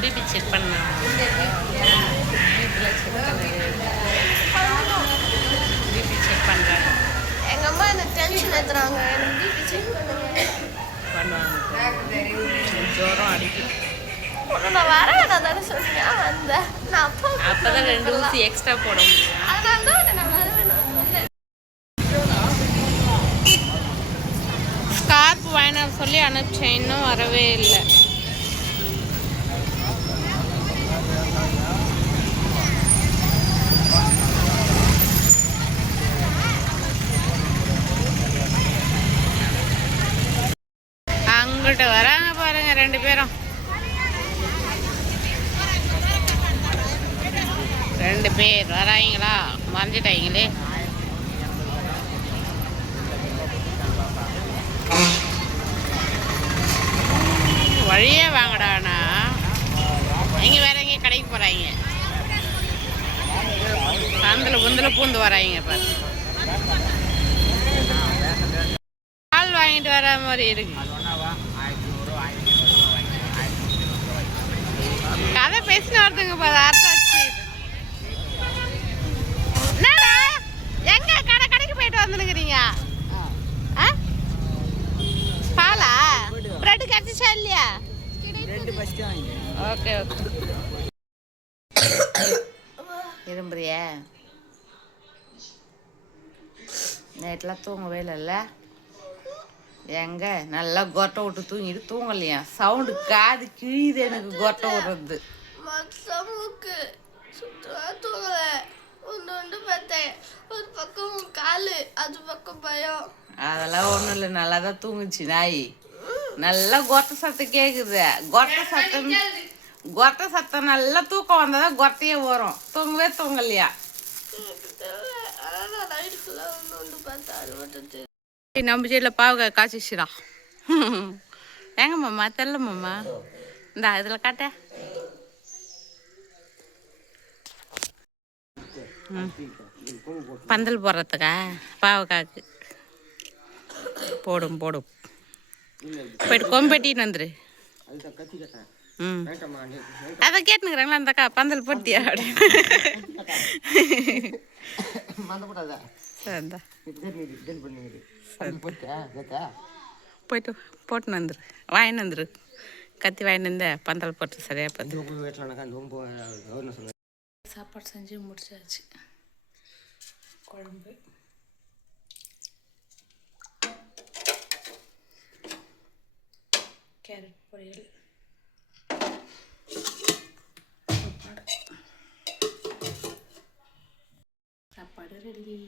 BP check பண்ணலாம் பிபியில் check பண்ணு பிபி செக் பண்ணுறாங்க எங்க அம்மா எனக்கு டென்ஷன் ஏத்துறாங்க. எனக்கு பிபி செக் பண்ணுங்க. பண்ணுவாங்க. ஜுரம் அடிக்கும். நான் வர வேணாம் தானே சொன்னீங்க வந்தேன். நான் அப்பா அப்போ தான் ரெண்டு ஊசி எக்ஸ்ட்ரா போட முடியும். அதனால தான் நான் ஸ்கார்ப் வாங்கின சொல்லி அனுப்பிச்சேன். இன்னும் வரவே இல்லை. உங்கள்கிட்ட வராங்க பாருங்க ரெண்டு பேரும். ரெண்டு பேர் வராங்களா? மறைஞ்சிட்டாங்களே வழியே வாங்கடானா இங்கே வேற எங்கேயும் கடைக்கு போகிறாங்க சந்தில் புந்தில் பூந்து வராங்க பாரு. பால் வாங்கிட்டு வர மாதிரி இருக்கு. கதை பேசின ஒருத்தங்க என்னடா? எங்க கடை கடைக்கு போயிட்டு வந்துனுக்குறீங்க? ஆ? பாலா? பிரெட் கடிச்சா இல்லையா? ஓகே ஓகே இரும்புறியா நைட்லாம் தூங்கவே இல்லைல்ல? எங்க? நல்லா கொட்டை விட்டு தூங்கிட்டு தூங்கலையா? சவுண்டு காது கிழியுது எனக்கு கொட்டை விடுறது. மொத்த மூக்கு சுத்தமா தூங்கல ஒன்று ஒன்று பார்த்தேன் ஒரு பக்கம் காலு அது பக்கம் பயம். அதெல்லாம் ஒன்றும் இல்லை நல்லா தான் தூங்குச்சு நாய். நல்லா கொட்டை சத்தம் கேட்குது கொட்டை சத்தம் கொட்டை சத்தம் நல்லா தூக்கம் வந்தால் கொட்டையே வரும். தூங்கவே தூங்கலையா? நம்ம சைடில் பாவக்காய் காய்ச்சிச்சுடா எங்க மாமா தெரியல மாமா. இந்த இதில் காட்ட. பந்தல் போடுறதுக்கா? பாவக்காக்கு. போடும் போடும். போயிட்டு கொம்பட்டின்னு வந்துரு. ம். அதை கேட்டுனுக்குறாங்களா அந்தக்கா பந்தல் போட்டியா போயிட்டு போட்டுன்னு வந்துரு. வாங்கின்னு வந்துரு. கத்தி வாங்கிட்டு இருந்த பந்தல் போட்டு சரியா பார்த்து சாப்பாடு செஞ்சு முடிச்சாச்சு. குழம்பு. கேரட் பொரியல். சாப்பாடு. ரெடி